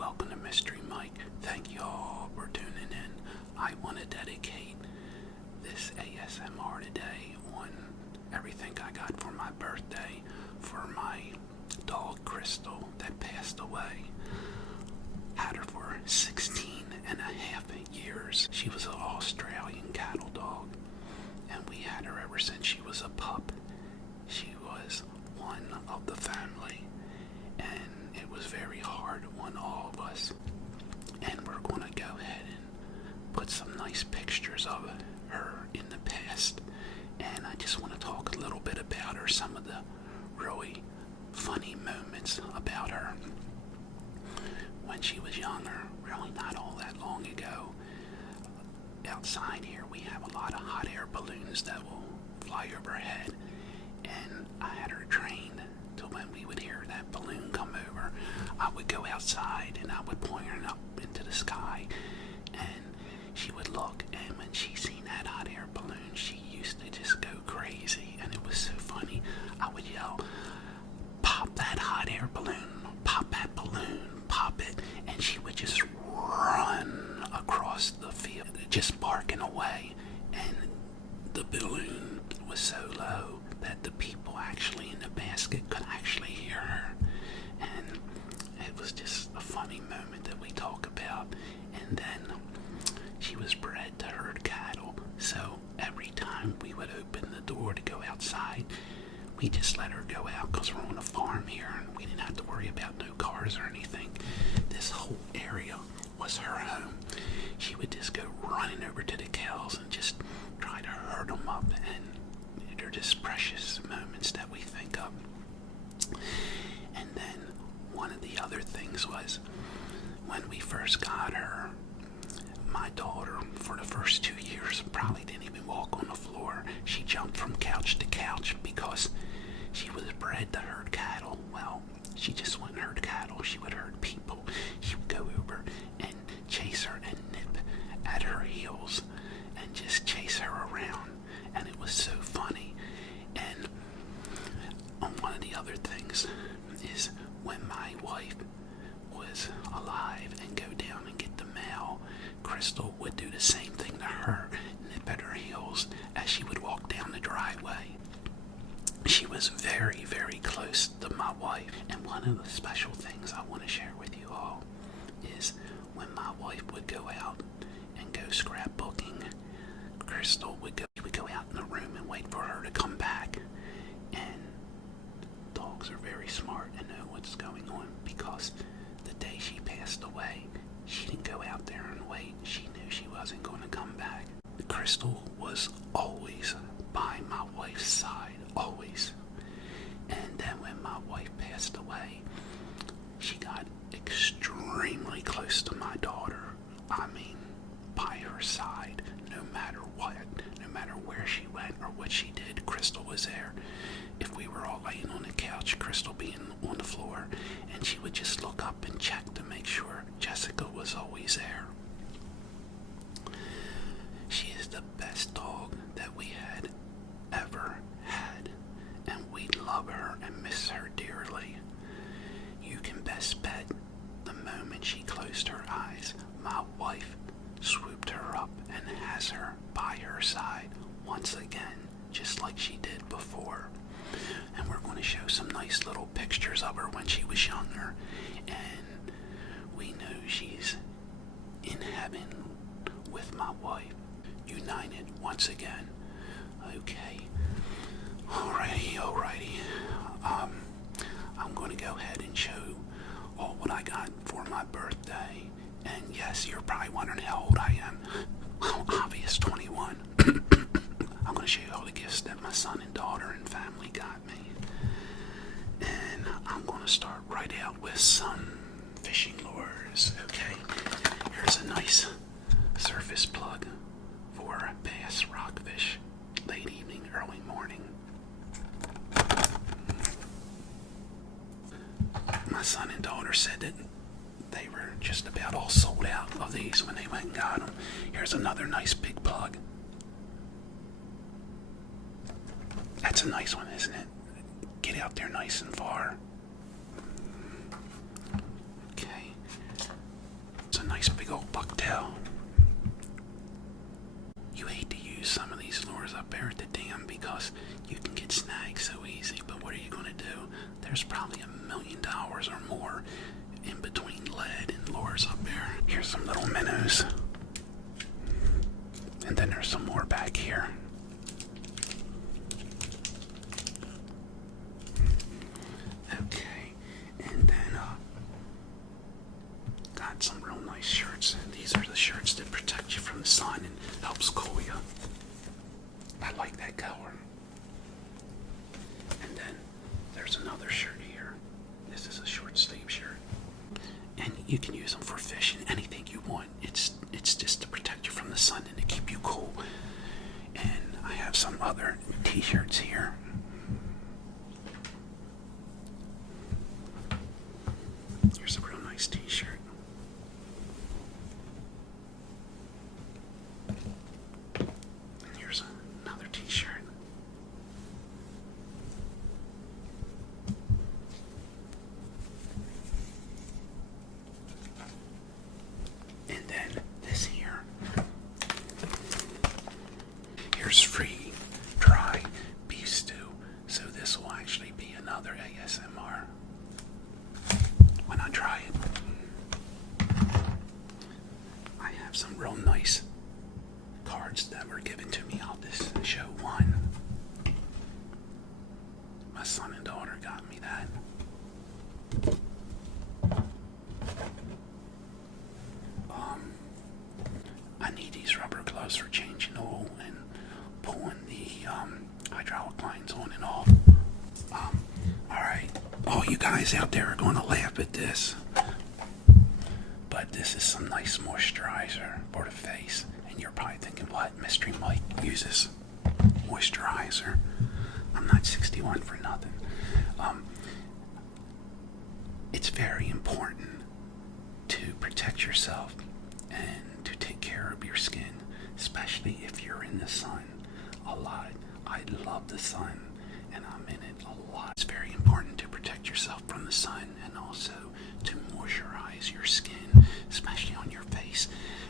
welcome to Mystery Mike. Thank you all for tuning in. I want to dedicate this ASMR today on everything I got for my birthday for my dog Crystal that passed away. Had her for 16 and a half years. She was an Australian cattle dog, and we had her ever since she was a pup. She was one of the family, and it was very hard on all of us. And we're going to go ahead and put some nice pictures of her in the past, and I just want to talk a little bit about her, some of the really funny moments about her. When she was younger, really not all that long ago, outside here we have a lot of hot air balloons that will fly overhead, and I had her trained to when we would hear that balloon come over, I would go outside and I would point her up into the sky, and she would look, and when she seen that hot air balloon, she used to just go crazy, and it was so funny. I would yell, "Pop that hot air balloon, pop that balloon, pop it," and she would just run across the field, just barking away, and the balloon was so low that the people actually in the basket could actually hear her, and it was just a funny moment that we talk about. And then she was bred to herd cattle, so every time we would open the door to go outside, we just let her go out because we're on a farm here and we didn't have to worry about no cars or anything. This whole area was her home. She would just go running over to the cows and just try to herd them up, and they're just precious moments that we think of. And then one of the other things was when we first got her, my daughter, for the first 2 years, probably didn't even walk on the floor. She jumped from couch to couch because she was bred to herd cattle. Well, she just wouldn't herd cattle. She would herd people. She would go over and chase her and nip at her heels and just chase her around. And it was so funny. And one of the other things is when my wife was alive and go down and get the mail, Crystal would do the same thing to her, nip at her heels as she would walk down the driveway. She was very, very close to my wife. And one of the special things I want to share with you all is when my wife would go out and go scrapbooking, Crystal would go out in the room and wait for her to come back. And dogs are very smart and know what's going on, because the day she passed away, she didn't go out there and wait. She knew she wasn't going to come back. Crystal was always by my wife's side, always. And then when my wife passed away, she got extremely close to my daughter. I mean, by her side, no matter what, no matter where she went or what she did, Crystal was there. If we were all laying on the couch, Crystal being on the floor, and she would just look up and check to make sure Jessica was always there. She is the best dog that we had ever had, and we love her and miss her dearly. You can best bet the moment she closed her eyes, my wife swooped her up and has her by her side once again, just like she did before. And we're going to show some nice little pictures of her when she was younger, and we know she's in heaven with my wife, united once again. Okay, alrighty. I'm going to go ahead and show all what I got for my birthday. And yes, you're probably wondering how old I am. Well, obvious 21. I'm going to show you all the gifts that my son and daughter and family got me. And I'm going to start right out with some fishing lures. Okay, here's a nice surface plug for bass, rockfish, late evening, early morning. My son and daughter said that they were just about all sold out of these when they went and got them. Here's another nice big plug. That's a nice one, isn't it? Get out there nice and far. Okay. tell. You hate to use some of these lures up there at the dam because you can get snagged so easy, but what are you going to do? There's probably $1 million or more in between lead and lures up there. Here's some little minnows. And then there's some more back here. Okay, and then got some real nice shirts. These are the shirts that protect you from the sun and helps cool you. I like that color. And then there's another shirt here. This is a short sleeve shirt. And you can use them for fishing, anything you want. It's just to protect you from the sun and to keep you cool. And I have some other t-shirts here. Here's a real nice t-shirt. And here's another t-shirt. And then this here. Here's free dry beef stew. So this will actually be another ASMR when I try it. I have some real nice cards that were given to me. I'll just show one. My son and daughter got me that. I need these rubber gloves for changing oil and pulling the hydraulic lines on and off. Alright, all you guys out there are going to laugh at this, but this is some nice moisturizer for the face. And you're probably thinking, what? Mystery Mike uses moisturizer. I'm not 61 for nothing. It's very important to protect yourself and to take care of your skin, especially if you're in the sun a lot. I love the sun and I'm in it a lot. It's very important to protect yourself from the sun and also to moisturize your skin, especially on your face,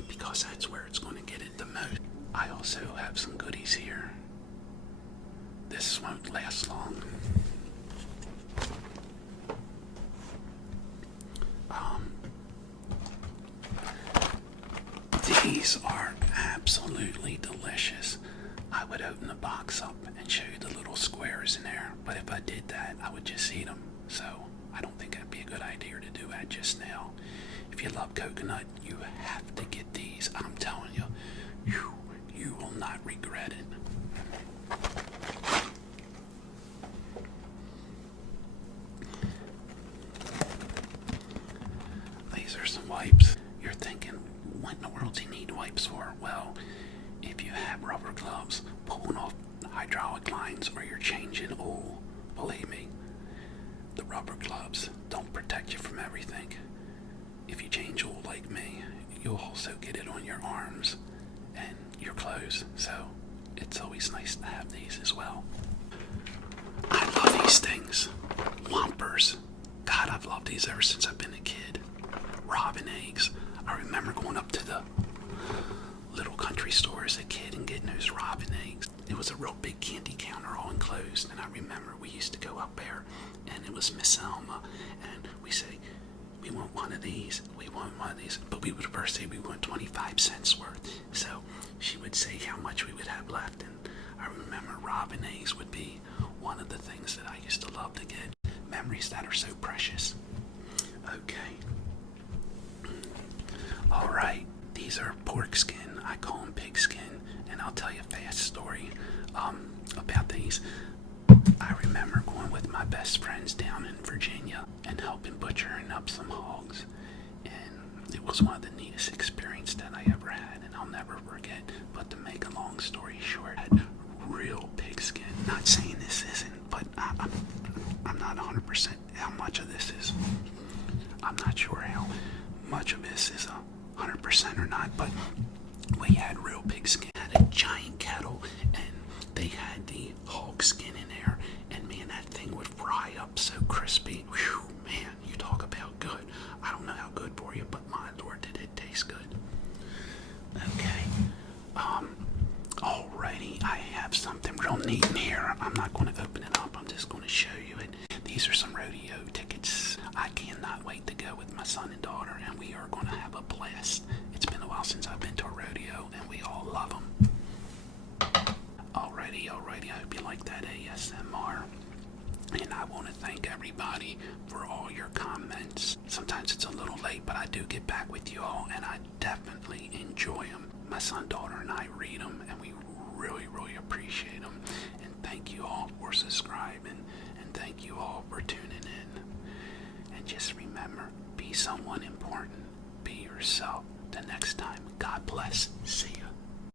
because that's where it's going to get it the most. I also have some goodies here. This won't last long. These are absolutely delicious. I would open the box up and show you the little squares in there, but if I did that, I would just eat them. So I don't think that'd be a good idea to do that just now. If you love coconut, you have to get these. I'm telling you, you will not regret it. These are some wipes. You're thinking, what in the world do you need wipes for? Well, if you have rubber gloves pulling off hydraulic lines or you're changing oil, believe me, the rubber gloves don't protect you from everything. If you change oil like me, you'll also get it on your arms and your clothes, so it's always nice to have these as well. I love these things. Lumpers. God, I've loved these ever since I've been a kid. Robin eggs. I remember going up to the little country store as a kid and getting those robin eggs. It was a real big candy counter all enclosed, and I remember we used to go up there and it was Miss Elma and we say, we want one of these, we want one of these, but we would first say we want 25 cents worth. So she would say how much we would have left, and I remember robin eggs would be one of the things that I used to love to get. Memories that are so precious. Okay. Alright, these are pork skin. I call them pig skin, and I'll tell you a fast story about these. I remember going with my best friends down in Virginia and helping butchering up some hogs, and it was one of the neatest experiences that I ever had, and I'll never forget. But to make a long story short, I had real pig skin. Not saying this isn't, but I'm not 100% how much of this is. I'm not sure how much of this is 100% or not, but we had real pig skin. Had a giant kettle, and they had the hog skin in there, and man, that thing would fry up so crispy. Whew, man, you talk about good. I don't know how good for you, but my lord, did it taste good. I cannot wait to go with my son and daughter, and we are going to have a blast. It's been a while since I've been to a rodeo, and we all love them. Alrighty, I hope you like that ASMR. And I want to thank everybody for all your comments. Sometimes it's a little late, but I do get back with you all, and I definitely enjoy them. My son, daughter, and I read them, and we really, really appreciate them. And thank you all for subscribing, and thank you all for tuning in. And just remember, be someone important. Be yourself. The next time, God bless. See you.